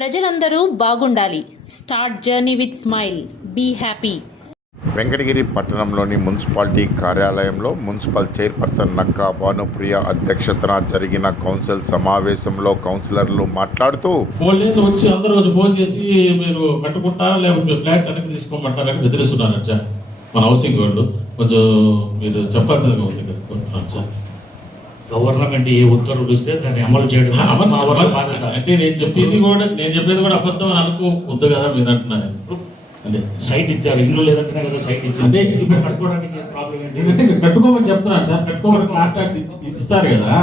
ప్రజలందరూ బాగుండాలి. Start journey with smile. Be happy. Venkatagiri పట్టణంలోని మున్సిపాలిటీ కార్యాలయంలో మున్సిపల్ చైర్పర్సన్ నక్కా భానుప్రియ అధ్యక్షతన జరిగిన కౌన్సిల్ సమావేశంలో కౌన్సిలర్లు మాట్లాడుతూ వాళ్ళేదో వచ్చి అందరూ ఫోన్ చేసి మీరు కట్టుకుంటారా లేకపోతే ఫ్లాట్ వెనక్కి సార్ మన హౌసింగ్ వాళ్ళు. కొంచెం మీరు చెప్పాల్సిందిగా ఉంది సార్ గవర్నమెంట్ ఏ ఉత్తర్వులు ఇస్తే దాన్ని అమలు చేయడం అంటే నేను చెప్పింది కూడా నేను చెప్పేది కూడా అబద్ధం అని అనుకోవద్దు కదా మీరు అంటున్నారు. అంటే సైట్ ఇచ్చారు. ఇల్లు లేదంటేనే కదా సైట్ ఇచ్చారు. అంటే ఇప్పుడు కట్టుకోవడానికి ప్రాబ్లం కట్టుకోమని చెప్తున్నాను సార్. కట్టుకోమని కాంట్రాక్ట్ ఇస్తారు కదా.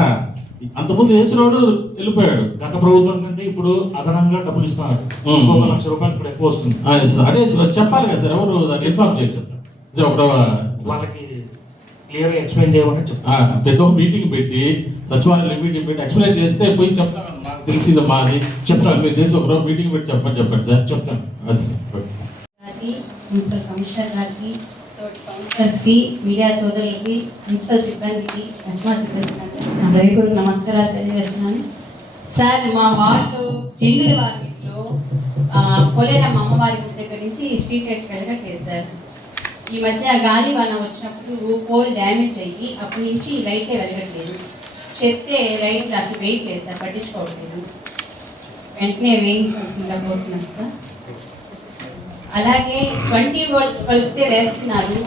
అంతకుముందు వేసినోడు వెళ్ళిపోయాడు. గత ప్రభుత్వం కంటే ఇప్పుడు అదనంగా డబ్బులు ఇస్తున్నారు. లక్ష రూపాయలు ఇప్పుడు ఎక్కువ వస్తుంది. అదే చెప్పాలి కదా సార్. ఎవరు ఇన్ఫార్మ్ చేయొచ్చు వాళ్ళకి క్లియర్గా ఎక్స్ప్లెయిన్ చేయమని చెప్తాను ఆ, ప్రతి ఒక్క మీటింగ్ పెట్టి సచివాలయం మీటింగ్ పెట్టి ఎక్స్ప్లెయిన్ చేస్తే పోయి చెప్తాను. నాకు తెలిసింది మాది చెప్తాను. మీరు చేసి ఒక రోజు మీటింగ్ పెట్టి చెప్పండి చెప్పండి సార్. చెప్తాను. అది గారికి మున్సిపల్ కమిషనర్ గారికి తోటి కౌన్సిలర్స్కి మీడియా సోదరులకి మున్సిపల్ సిబ్బందికి అడ్మా సిబ్బందికి నా హృదయపూర్వక నమస్కారాలు తెలియజేస్తున్నాను. సార్ మా వార్డు జంగుల వారిలో పొలేరమ్మ అమ్మవారి దగ్గర నుంచి స్ట్రీట్ లైట్స్ వెలగట్లేదు సార్. ఈ మధ్య గాలి వాన వచ్చినప్పుడు పోల్ డ్యామేజ్ అయ్యి అప్పటి నుంచి లైటే వెలగట్లేదు. చెప్తే లైట్ అసలు వేయట్లేదు సార్ పట్టించుకోవట్లేదు. వెంటనే వేయించాల్సిందిగా కోరుతున్నాను సార్. అలాగే ట్వంటీ వోల్ట్స్ బల్బ్సే వేస్తున్నారు.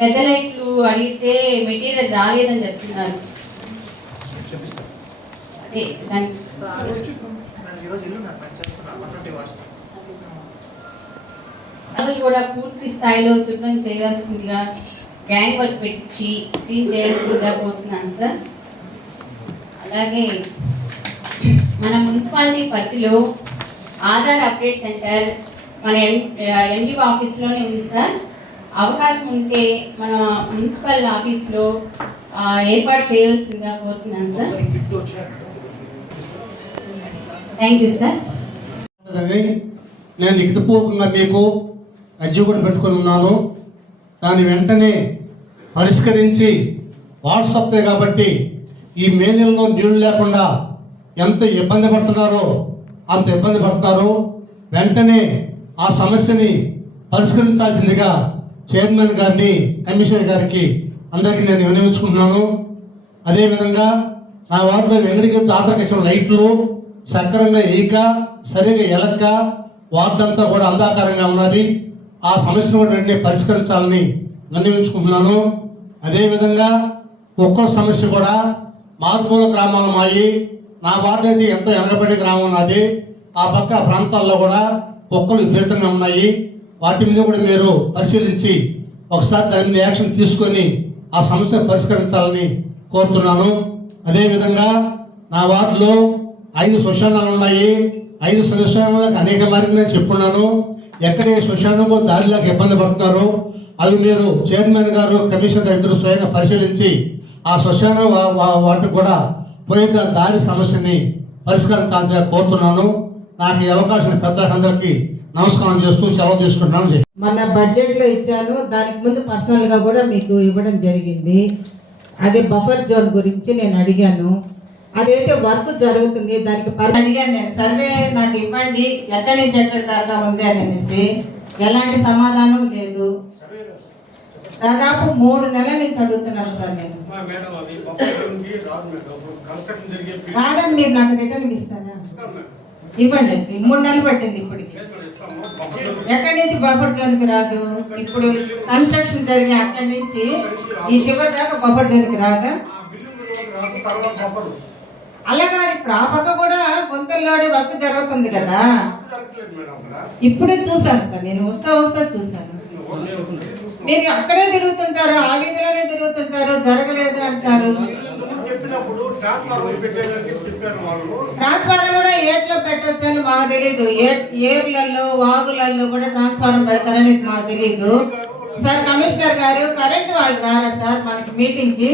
పెద్ద లైట్లు అడిగితే మెటీరియల్ రాలేదని చెప్తున్నారు. అదే దాని పనులు కూడా పూర్తి స్థాయిలో శుభ్రం చేయాల్సిందిగా గ్యాంగ్ వర్క్ పెట్టి క్లీన్ చేయాల్సిందిగా కోరుతున్నాను సార్. అలాగే మన మున్సిపాలిటీ పరిధిలో ఆధార్ అప్డేట్ సెంటర్ మన ఎండి ఆఫీస్లోనే ఉంది సార్. అవకాశం ఉంటే మన మున్సిపల్ ఆఫీస్లో ఏర్పాటు చేయవలసిందిగా కోరుతున్నాను సార్. Thank you sir. నేను లిఖితపూర్వకంగా మీకు అర్జీ కూడా పెట్టుకొని ఉన్నాను. దాన్ని వెంటనే పరిష్కరించి వాట్సాప్తే కాబట్టి ఈ మే నెలలో నీళ్ళు లేకుండా ఎంత ఇబ్బంది పడుతున్నారో అంత ఇబ్బంది పడుతున్నారు వెంటనే ఆ సమస్యని పరిష్కరించాల్సిందిగా చైర్మన్ గారిని కమిషనర్ గారికి అందరికీ నేను వినియోగించుకుంటున్నాను. అదేవిధంగా నా వార్డులో వెంకటగిరి తాతరకేశ్వర లైట్లు సక్రంగా ఈక సరిగా ఎలక్క వార్డంతా కూడా అంధాకారంగా ఉన్నది. ఆ సమస్యను కూడా వెంటనే పరిష్కరించాలని నిర్ణయించుకుంటున్నాను. అదేవిధంగా ఒక్కో సమస్య కూడా మారుమూల గ్రామాలు మాయి. నా వార్డు అయితే ఎంతో ఎనగబడే గ్రామం ఉన్నది ఆ పక్క ప్రాంతాల్లో కూడా కుక్కలు విపరీతంగా ఉన్నాయి. వాటి మీద కూడా మీరు పరిశీలించి ఒకసారి దాని మీద యాక్షన్ తీసుకొని ఆ సమస్యను పరిష్కరించాలని కోరుతున్నాను. అదేవిధంగా నా వార్డులో ఐదు శ్మశానాలు ఉన్నాయి. ఐదు శ్మశానాలకు అనేక మార్గం నేను చెప్పున్నాను. ఎక్కడ ఏ శ్మశానమో దారిలోకి ఇబ్బంది పడుతున్నారు అవి మీరు చైర్మన్ గారు కమిషనర్ గారు ఇద్దరు స్వయంగా పరిశీలించి ఆ శ్మశానం వాటికి కూడా పోయిన దారి సమస్యని పరిష్కారం పరిష్కరించాలని కోరుతున్నాను. నాకు ఈ అవకాశం పెద్దలందరికీ నమస్కారం చేస్తూ సెలవు తీసుకుంటున్నాను. జై మన బడ్జెట్లో ఇచ్చాను. దానికి ముందు పర్సనల్గా కూడా మీకు ఇవ్వడం జరిగింది. అదే బఫర్ జోన్ గురించి నేను అడిగాను. అదైతే వర్క్ జరుగుతుంది దానికి అడిగాను నేను సర్వే నాకు ఇవ్వండి ఎక్కడి నుంచి ఎక్కడి దాకా ఉంది? అని అనేసి ఎలాంటి సమాధానం లేదు. దాదాపు మూడు నెలల నుంచి అడుగుతున్నాను సార్ నేను. రాదని మీరు నాకు రిటర్న్ ఇస్తారా? ఇవ్వండి మూడు నెలలు పట్టింది ఇప్పటికి. ఎక్కడి నుంచి బఫర్ జోన్కి రాదు? ఇప్పుడు కన్స్ట్రక్షన్ జరిగి అక్కడి నుంచి ఈ చివరి దాకా బఫర్ జోన్కి రాదా? అలాగా ఇప్పుడు ఆ పక్క కూడా గుంతల్లోడే వర్క్ జరుగుతుంది కదా? ఇప్పుడే చూసాను సార్ నేను వస్తా వస్తా చూసాను మీరు అక్కడే తిరుగుతుంటారు ఆ వీధిలోనే తిరుగుతుంటారు జరగలేదు అంటారు. ట్రాన్స్ఫారం కూడా ఏట్లో పెట్టొచ్చు అని మాకు తెలియదు ఏర్లలో వాగులలో కూడా ట్రాన్స్ఫార్మర్ పెడతారని మాకు తెలియదు సార్ కమిషనర్ గారు కరెంట్ వాళ్ళు రారా సార్ మనకి మీటింగ్కి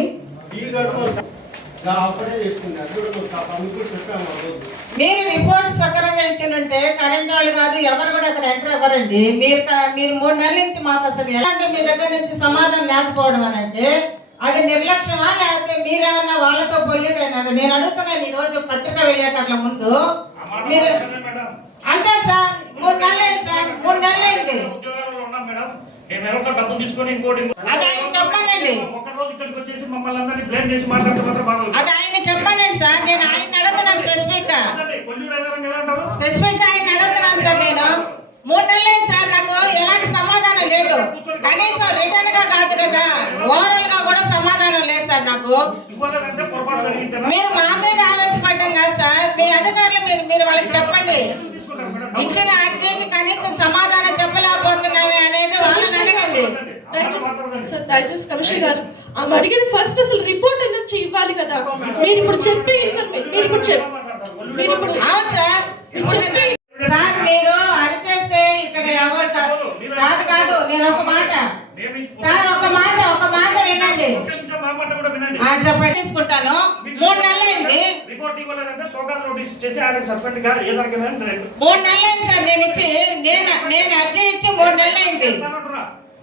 మీరు రిపోర్ట్ సక్రమంగా ఇచ్చినుంటే కరెంట్ వాళ్ళు కాదు ఎవరు కూడా అక్కడ ఎంటర్ అవ్వరండి. మీరు మీరు మూడు నెలల నుంచి మాకు అసలు ఎలా అంటే మీ దగ్గర నుంచి సమాధానం లేకపోవడం అని అంటే అది నిర్లక్ష్యమా లేకపోతే మీరేమన్నా వాళ్ళతో పొల్యూట్ అయినారా నేను అడుగుతున్నాను ఈ రోజు పత్రికా విలేకరుల ముందు. మీరు అంటే సార్. మూడు నెలలైంది సార్. మూడు ఉన్నాం మేడం మేము ఎవరితో డబ్బు తీసుకొని ఇంకోటి అది ఆయన చెప్పానండి ఒక రోజు ఇక్కడికి వచ్చేసి మమ్మల్ని అందరినీ బ్లేమ్ చేసి మాట్లాడితే మాత్రం బాగోదు. అది ఆయన చెప్పానండి సార్. నేను ఆయన అడుగుతున్నాను స్పెసిఫిక్గా. కాదండి, కొల్యూరు అధికారం ఎలా అంటారు? స్పెసిఫిక్గా ఆయన అడుగుతున్నాను సార్ నేను. మూడు సార్ నాకు. ఎలాంటి సమాధానం లేదు. కనీసం రిటర్న్గా కాదు కదా. ఓవరాల్గా కూడా సమాధానం లేదు సార్ నాకు. మీరు మా మీద ఆవేశపడ్డం కాదు సార్. మీ అధికారుల మీద మీరు వాళ్ళకి చెప్పండి. ఇచ్చిన అర్జీకి కనీసం సమాధానం అడగండి దయచేసి కమిషనర్ గారు ఆమె అడిగేది ఫస్ట్ అసలు రిపోర్ట్ అనేది ఇవ్వాలి కదా. మీరు ఇప్పుడు చెప్పే మీరు ఇప్పుడు చెప్ మీరు ఇప్పుడు సార్. సార్. మీరు అరిచేస్తే ఇక్కడ ఎవరు కాదు కాదు నేను ఒక మాట సార్ ఒక మాట ఒక మాట వినండి. చెప్పండి. తీసుకుంటాను. మూడు దానికైనా రేపు మూడు నెలలైంది సార్ నేను ఇచ్చి నేను నేను అర్జీ ఇచ్చి మూడు నెలలైంది చేస్తానంటున్నా.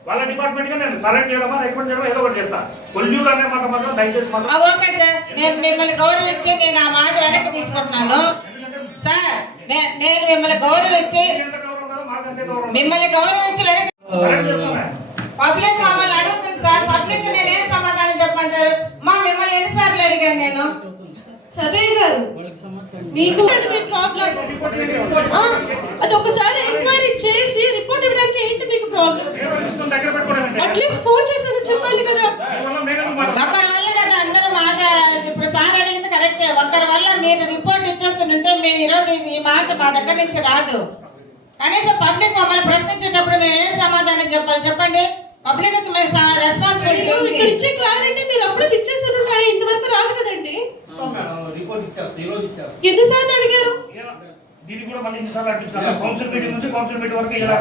వాళ్ళ డిపార్ట్మెంట్గా నేను సరెండ్ చేయడమా రికమెండ్ చేయడమా ఏదో ఒకటి చేస్తా. కొల్యూరు అనే మాట మాత్రం దయచేసి ఆ, మాత్రం ఓకే సార్. నేను మిమ్మల్ని గౌరవించి నేను ఆ మాట వెనక్కి తీసుకుంటున్నాను. సార్ నేను మిమ్మల్ని గౌరవించి. మిమ్మల్ని గౌరవించి వెనక్కి పబ్లిక్ మమ్మల్ని అడుగుతుంది సార్. పబ్లిక్ నేనేం సమాధానం చెప్పంటారు మా మిమ్మల్ని ఎన్నిసార్లు అడిగాను నేను? సర్వే గారు మీకు మీ ప్రాబ్లం అది ఒకసారి ఎంక్వైరీ చేసి రిపోర్ట్ ఏంటి? అట్లీస్ట్ ఫోన్ చేసి చెప్పాలి కదా? ఒకరి వల్ల కదా అందరూ మాట ఇప్పుడు సార్ అడిగింది కరెక్టే. ఒకరి వల్ల మీరు రిపోర్ట్ ఇచ్చేస్తుంటే మేము ఈరోజు ఈ మాట మా దగ్గర నుంచి రాదు. కనీసం పబ్లిక్ మమ్మల్ని ప్రశ్నించేటప్పుడు మేము ఏం సమాధానం చెప్పాలి చెప్పండి? పబ్లిక్ రెస్పాన్సిబిలిటీ మీరు ఉంది ఇచ్చే క్లారిటీ మీరు అప్పుడే ఇచ్చేసారు ఇంతవరకు రాదు కదండి. ఎన్నిసార్లు అడిగారు? దీనికి కూడా మళ్ళీ ఇన్నిసార్లు అనిపించాలి. కౌన్సిల్ మీటింగ్ నుంచి కౌన్సిల్ మీటింగ్ వరకు ఇలా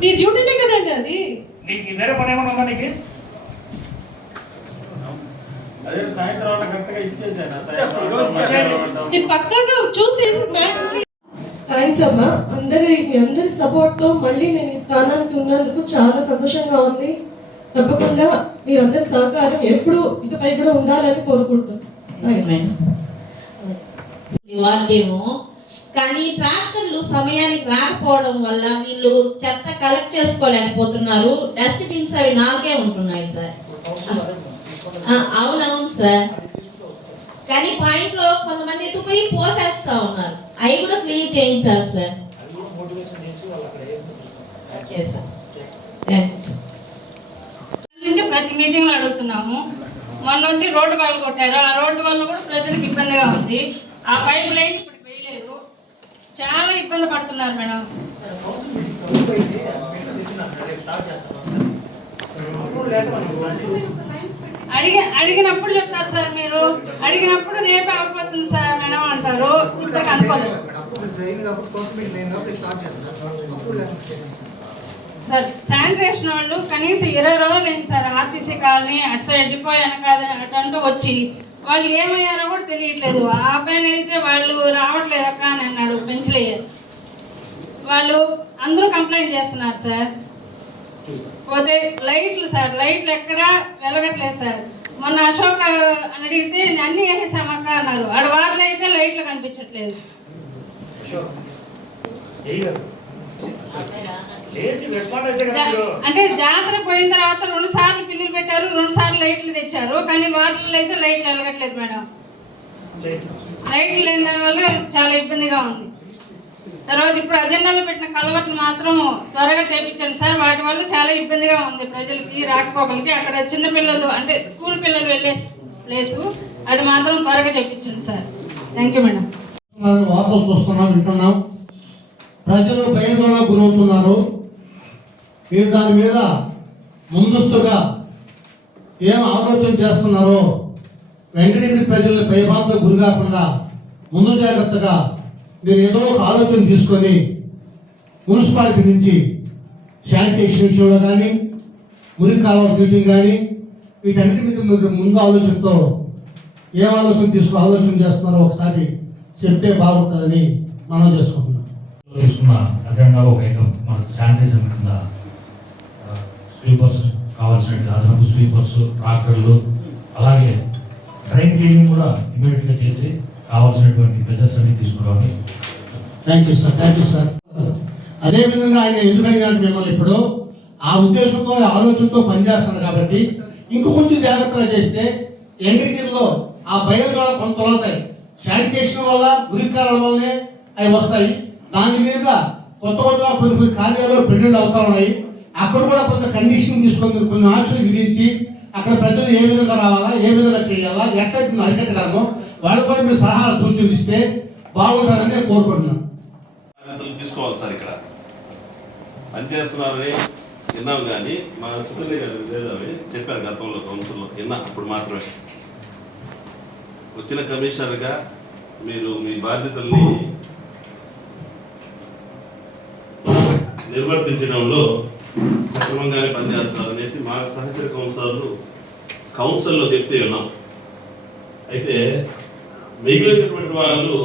మీ డ్యూటీనే కదండి అది? నీకు వేరే పని ఏమన్నా ఉందా నీకు? పక్కాగా చూసి థ్యాంక్స్ అమ్మా. అందరి మీ అందరి సపోర్ట్తో మళ్ళీ నేను ఈ స్థానానికి ఉన్నందుకు చాలా సంతోషంగా ఉంది. తప్పకుండా మీరందరి సహకారం ఎప్పుడు ఇకపై కూడా ఉండాలని కోరుకుంటున్నాను. వాళ్ళేమో కానీ ట్రాక్టర్లు సమయానికి రాకపోవడం వల్ల వీళ్ళు చెత్త కలెక్ట్ చేసుకోలేకపోతున్నారు. డస్ట్బిన్స్ అవి నాలుగే ఉంటున్నాయి సార్. అవునవును సార్. కానీ పాయింట్లో కొంతమంది ఎత్తుపోయి పోసేస్తా ఉన్నారు. అవి కూడా క్లీన్ చేయించాలి సార్. ఓకే సార్ నుంచి ప్రతి మీటింగ్ అడుగుతున్నాము. మొన్న వచ్చి రోడ్డు వాళ్ళు కొట్టారు ఆ రోడ్డు వల్ల కూడా ప్రజలకు ఇబ్బందిగా ఉంది. ఆ పైప్ లైన్స్ ఇప్పుడు వేయలేదు. చాలా ఇబ్బంది పడుతున్నారు మేడం. అడిగి అడిగినప్పుడు చెప్తారు సార్ మీరు. అడిగినప్పుడు రేపే అవ్వబోతుంది సార్ మేడం అంటారు. అనుకోలేదు. సార్ శానిటేషన్ వాళ్ళు కనీసం ఇరవై రోజులు అయింది సార్. ఆర్టీసీ కాలనీ అటు సైడ్ వెళ్ళిపోయాను కాదు అటు అంటూ వచ్చి వాళ్ళు ఏమయ్యారో కూడా తెలియట్లేదు. ఆ అబ్బాయిని అడిగితే వాళ్ళు రావట్లేదు అక్క అని అన్నాడు పెంచలేయర్ వాళ్ళు అందరూ కంప్లైంట్ చేస్తున్నారు సార్. పోతే లైట్లు సార్ లైట్లు ఎక్కడా వెలగట్లేదు సార్. మొన్న అశోక్ అని అడిగితే అన్ని వేసేసామక్క అన్నారు. ఆడ వారిలో అయితే లైట్లు కనిపించట్లేదు. అంటే జాతర పోయిన తర్వాత రెండు సార్లు పిల్లలు పెట్టారు రెండు సార్లు లైట్లు తెచ్చారు కానీ వాటిల్లో అయితే లైట్లు వెలగట్లేదు మేడం. లైట్లు లేని దానివల్ల చాలా ఇబ్బందిగా ఉంది. తర్వాత ఇప్పుడు అజెండాలో పెట్టిన కలవట్లు మాత్రం త్వరగా చేపించండి సార్. వాటి వల్ల చాలా ఇబ్బందిగా ఉంది ప్రజలకి రాకపోకలకి. అక్కడ చిన్న పిల్లలు అంటే స్కూల్ పిల్లలు వెళ్ళే ప్లేసు. అది మాత్రం త్వరగా చేపించండి సార్. Thank you madam. వార్తలు చూస్తున్నాం వింటున్నాం. ప్రజలు భయాందోళన గురవుతున్నారు. మీరు దాని మీద ముందస్తుగా ఏం ఆలోచన చేస్తున్నారో వెంకటగిరి ప్రజలను భయభాంతకు గురి కాకుండా ముందు జాగ్రత్తగా మీరు ఏదో ఒక ఆలోచన తీసుకొని మున్సిపాలిటీ నుంచి శానిటేషన్ విషయంలో కానీ మురికి కాలువ మీటింగ్ కానీ వీటన్నిటి మీద మీరు ముందు ఆలోచనతో ఏం ఆలోచన తీసుకు ఆలోచన చేస్తున్నారో ఒకసారి చెప్తే బాగుంటుందని మనం చేసుకుంటున్నాం. తీసుకున్న అజెండాలో ఒక ఐటమ్ మనకు శానిటేషన్ కింద స్వీపర్స్ ట్రాక్టర్లు అలాగే ట్రైన్ క్లీనింగ్ కూడా ఇమీడియట్గా చేసి కావాల్సినటువంటి మెజర్స్ అన్ని తీసుకురావాలి. Thank you sir thank you sir అదేవిధంగా ఆయన ఎందుకు అడిగాను మిమ్మల్ని ఇప్పుడు ఆ ఉద్దేశంతో ఆలోచనతో పనిచేస్తున్నారు కాబట్టి ఇంకో కొంచెం జాగ్రత్తగా చేస్తే ఎంగిరిగిరిలో ఆ భయం కొంత తొలగుతాయి. శానిటేషన్ వల్ల మురికాల వల్లనే అవి వస్తాయి. దాని మీద కొత్త కొత్త కొన్ని కొన్ని కార్యాలు పెళ్ళిళ్ళు అవుతా ఉన్నాయి. అక్కడ కూడా కొంత కండిషన్ తీసుకొని కొన్ని ఆంక్షలు విధించి అక్కడ ప్రజలు ఏ విధంగా రావాలా ఏ విధంగా చేయాలా ఎట్లయితే అరికట్టగలమో వాళ్ళ కూడా మీరు సలహా సూచనలు ఇస్తే బాగుంటుందని నేను కోరుకుంటున్నాను. తీసుకోవాలి సార్ ఇక్కడ. పని చేస్తున్నారని విన్నాం కానీ మా సుకన్య గారు లేదు చెప్పారు గతంలో కౌన్సిల్లో. విన్నా అప్పుడు మాత్రమే. వచ్చిన కమిషనర్గా మీరు మీ బాధ్యతల్ని నిర్వర్తించడంలో సక్రమంగానే పనిచేస్తున్నారు అనేసి మా సహచర కౌన్సిలర్లు కౌన్సిల్లో చెప్తే విన్నాం. అయితే మిగిలినటువంటి వాళ్ళు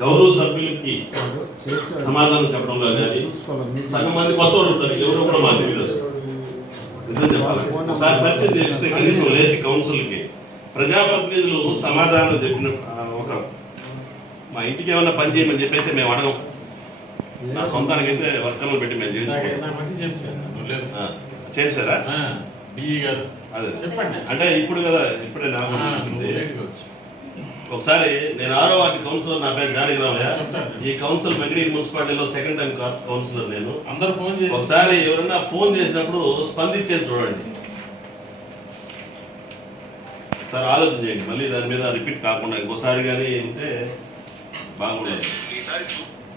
గౌరవ సభ్యులకి సమాధానం చెప్పడంలో కానీ సగం మంది కొత్త వాళ్ళు ఉంటారు ఎవరు కూడా మా తెలియదు అసలు. నిజం చెప్పాలి ఒకసారి పరిచయం చేస్తే కనీసం లేచి కౌన్సిల్కి ప్రజాప్రతినిధులు సమాధానం చెప్పిన ఒక మా ఇంటికి ఏమన్నా పని చేయమని చెప్పైతే మేము అడగం. నా సొంతానికైతే వర్కర్లు పెట్టి మేము చేయించుకోం ఆ, చేశారా? డిఈ గారు. అదే. చెప్పండి. అంటే ఇప్పుడు కదా ఇప్పుడే నాకు తెలిసింది. ఒకసారి నేను ఆరో వాటి కౌన్సిలర్ నా పేరు జానకి రామయ్య. చెప్తాను. ఈ కౌన్సిల్ వెంకటగిరి మున్సిపాలిటీలో సెకండ్ టైం కౌన్సిలర్ నేను. అందరు ఫోన్ చేసి ఒకసారి ఎవరైనా ఫోన్ చేసినప్పుడు స్పందించేది చూడండి. సార్ ఆలోచన చేయండి. మళ్ళీ దాని మీద రిపీట్ కాకుండా ఇంకోసారి కానీ ఉంటే బాగుండదు.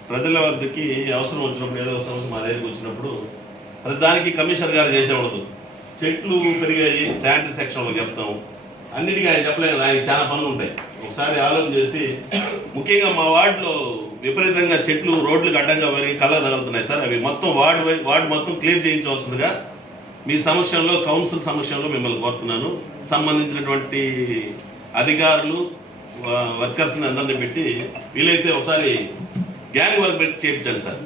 ప్రజల వద్దకి అవసరం వచ్చినప్పుడు ఏదో ఒక సమస్య మా దగ్గరికి వచ్చినప్పుడు అది దానికి కమిషనర్ గారు చేసే ఉండదు చెట్లు పెరిగాయి శానిటరీ సెక్షన్లో చెప్తాం. అన్నిటికీ ఆయన చెప్పలేదు కదా ఆయనకి చాలా పనులు ఉంటాయి. ఒకసారి ఆలోచన చేసి ముఖ్యంగా మా వార్డులో విపరీతంగా చెట్లు రోడ్లకు అడ్డంగా పెరిగి కళ్ళ తగులుతున్నాయి సార్. అవి మొత్తం వార్డు వార్డు మొత్తం క్లియర్ చేయించవలసిందిగా మీ సమక్షంలో కౌన్సిల్ సమక్షంలో మిమ్మల్ని కోరుతున్నాను. సంబంధించినటువంటి అధికారులు వర్కర్స్ని అందరినీ పెట్టి వీలైతే ఒకసారి గ్యాంగ్ వర్క్ పెట్టి చేయించండి సార్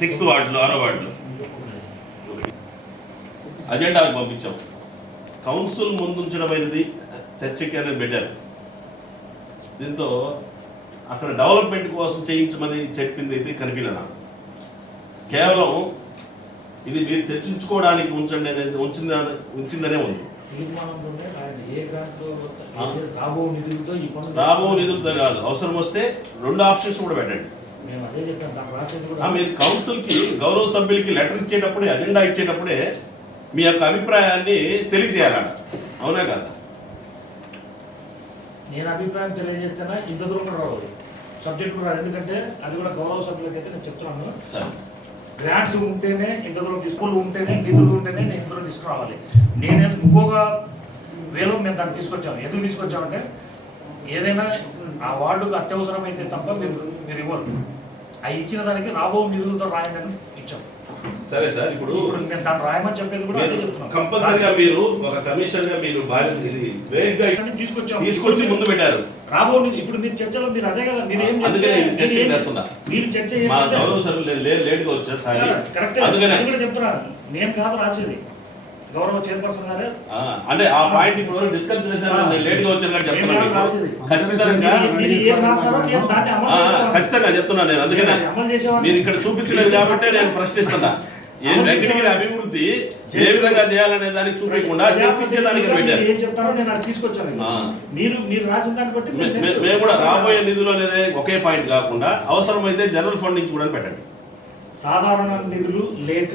సిక్స్త్ వార్డులో ఆరో వార్డులో అజెండాకు పంపించాం. కౌన్సిల్ ముందుంచడమైనది చర్చకి అనేది పెట్టారు దీంతో అక్కడ డెవలప్మెంట్ కోసం చేయించమని చెప్పింది అయితే కనిపించనా కేవలం ఇది మీరు చర్చించుకోవడానికి ఉంచండి అనేది ఉంచిందని ఉంచిందనే ఉంది. రాబో నిధులతో కాదు. అవసరం వస్తే రెండు ఆప్షన్స్ కూడా పెట్టండి. మీరు కౌన్సిల్కి గౌరవ సభ్యులకి లెటర్ ఇచ్చేటప్పుడే అజెండా ఇచ్చేటప్పుడే మీ యొక్క అభిప్రాయాన్ని తెలియజేయాలట. అవునా కదా? నేను అభిప్రాయం తెలియజేస్తేనే ఇంత దూరం కూడా రావాలి సబ్జెక్ట్ కూడా రాదు. ఎందుకంటే అది కూడా గౌరవ సభ్యులకైతే నేను చెప్తున్నాను. గ్రాంట్ ఉంటేనే ఇంత దూరం తీసుకులు ఉంటేనే నిధులు ఉంటేనే నేను ఇంత దూరం తీసుకురావాలి. నేనే ఇంకొక వేలో మేము దాన్ని తీసుకొచ్చాము. ఎందుకు తీసుకొచ్చామంటే ఏదైనా ఆ వార్డుకు అత్యవసరమైతే తప్ప మీరు మీరు ఇవ్వరు. ఆ ఇచ్చిన దానికి రాబో నిధులతో రాయండి అని ఇచ్చాం. సరే సార్ ఇప్పుడు నేను దాన్ని రాయమని చెప్పేది కూడా అదే మీరు చెప్తున్నాను. కంపల్సరిగా మీరు ఒక కమిషనర్గా మీరు బాధ్యత ఇది వేగంగా తీసుకొచ్చాం. తీసుకొచ్చి ముందు పెట్టారు. రాబో ఇప్పుడు మీరు చర్చలో మీరు అదే కదా మీరు ఏం అందుకనే ఇది చర్చ చేస్తున్నా. మీరు చర్చ మా గౌరవ సభ్యులు నేను లే- లేట్గా వచ్చా సారీ. అందుకనే అది కూడా చెప్తున్నా. నేను కాదు రాసేది. గౌరవ చైర్పర్సన్ గారే అంటే ఆ పాయింట్ ఇప్పుడు డిస్కస్ చేశాను నేను లేట్గా వచ్చాను కాబట్టి చెప్తున్నా నేను రాసేది. మీకు. ఖచ్చితంగా. ఖచ్చితంగా చెప్తున్నా నేను అందుకనే. మీరు ఇక్కడ చూపించలేదు కాబట్టి నేను ప్రశ్నిస్తున్నా ఏ వెంకటగిరి అభివృద్ధి ఏ విధంగా చేయాలనే దానికి చూపించకుండా చర్చించేదానికి పెట్టారు ఏం చెప్తారో నేను అది తీసుకొచ్చాను. మీరు మీరు రాసిన దాన్ని బట్టి మేము కూడా రాబోయే నిధులు అనేది ఒకే పాయింట్ కాకుండా అవసరమైతే జనరల్ ఫండ్ నుంచి కూడా పెట్టండి సాధారణ నిధులు లేక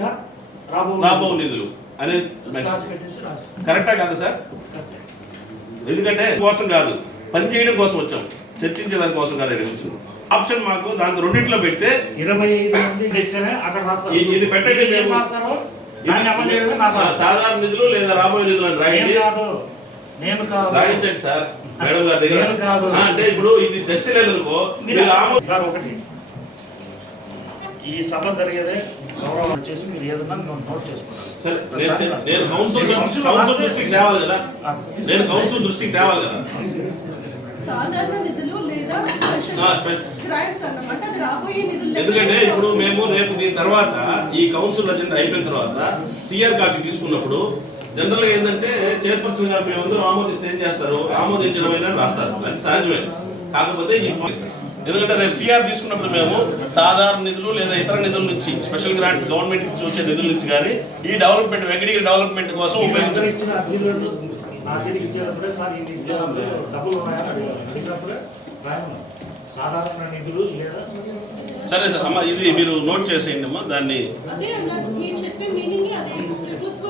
రాబో రాబో నిధులు అనేది. కరెక్టా కాదా సార్? ఎందుకంటే కోసం కాదు పని చేయడం కోసం వచ్చాం. చర్చించేదాని కోసం కాదు ఇక్కడ వచ్చింది ఆప్షన్ మాకు దాంతో రెండింటిలో పెడితే ఇరవై ఇది పెట్టండి సాధారణ నిధులు లేదా రాబోయే నిధులు అని రాయండి. నేను రాయించండి సార్. మేడం గారి దగ్గర. అంటే ఇప్పుడు ఇది చర్చ లేదనుకో సార్ ఒకటి. ఈ సభ జరిగేదే మీరు ఏదన్నా నోట్ సరే నేను కౌన్సిల్ కౌన్సిల్ దృష్టికి తేవాలి కదా? నేను కౌన్సిల్ దృష్టికి తేవాలి కదా? సాధారణ నిధులు లేదా స్పెషల్ ఆ, స్పెషల్ గ్రాంట్స్ అన్నమాట. అది రాబోయే నిధులు ఎందుకంటే ఇప్పుడు మేము రేపు దీని తర్వాత ఈ కౌన్సిల్ అజెండా అయిపోయిన తర్వాత సిఆర్ కాపీ తీసుకున్నప్పుడు జనరల్గా ఏంటంటే చైర్పర్సన్ గారు మేమందరం ఆమోదిస్తే ఏం చేస్తారు? ఆమోదించడం అయినా రాస్తారు. అది సహజమే. కాకపోతే ఈ ఎందుకంటే రేపు సిఆర్ తీసుకున్నప్పుడు మేము సాధారణ నిధులు లేదా ఇతర నిధుల నుంచి స్పెషల్ గ్రాంట్స్ గవర్నమెంట్ నుంచి వచ్చే నిధుల నుంచి కానీ ఈ డెవలప్మెంట్ వెంకటగిరి డెవలప్మెంట్ కోసం సార్ సరే సార్ అమ్మ ఇది మీరు నోట్ చేసేయండి అమ్మా దాన్ని అదే అన్న మీరు చెప్పే మీనింగ్ అదే. ప్రభుత్వ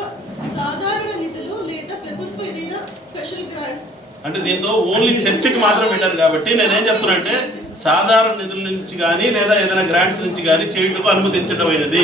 సాధారణ నిధులు లేదా ప్రభుత్వ ఏదైనా స్పెషల్ గ్రాంట్స్ అంటే దీంతో ఓన్లీ చర్చకి మాత్రం పెట్టారు కాబట్టి నేనేం చెప్తున్నా అంటే సాధారణ నిధుల నుంచి కానీ లేదా ఏదైనా గ్రాంట్స్ నుంచి కానీ చేయుటకు అనుమతించడమైనది